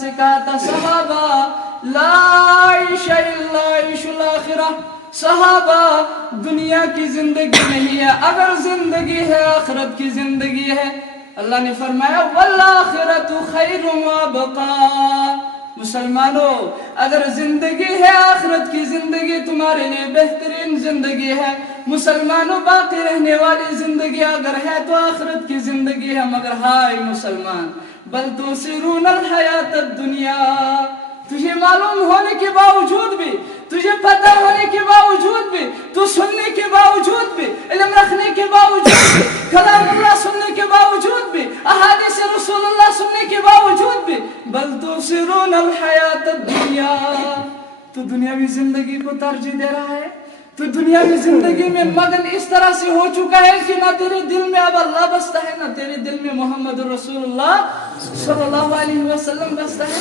سے کہا تھا صحابہ لا عیش الا عیش الاخرہ، صحابہ دنیا کی زندگی نہیں ہے، اگر زندگی ہے آخرت کی زندگی ہے۔ اللہ نے فرمایا والآخرۃ خیر وابقا، مسلمانوں اگر زندگی ہے آخرت کی زندگی تمہارے لیے بہترین زندگی ہے۔ مسلمانوں باقی رہنے والی زندگی اگر ہے تو آخرت کی زندگی ہے، مگر ہائے مسلمان بل تؤثرون الحیات الدنیا، تجھے معلوم ہونے کے باوجود بھی، تجھے پتہ ہونے کے باوجود بھی، تو سننے کے باوجود بھی، علم رکھنے کے باوجود بھی، کلام اللہ سننے کے باوجود بھی، احادیث رسول اللہ سننے کے باوجود بھی، بل تؤثرون الحیات الدنیا، تو دنیاوی زندگی کو ترجیح دے رہا ہے، تو دنیاوی زندگی میں مگن اس طرح سے ہو چکا ہے کہ نہ تیرے دل میں اب اللہ بستا ہے، نہ تیرے دل میں محمد رسول اللہ صلی اللہ علیہ وسلم بستا ہے۔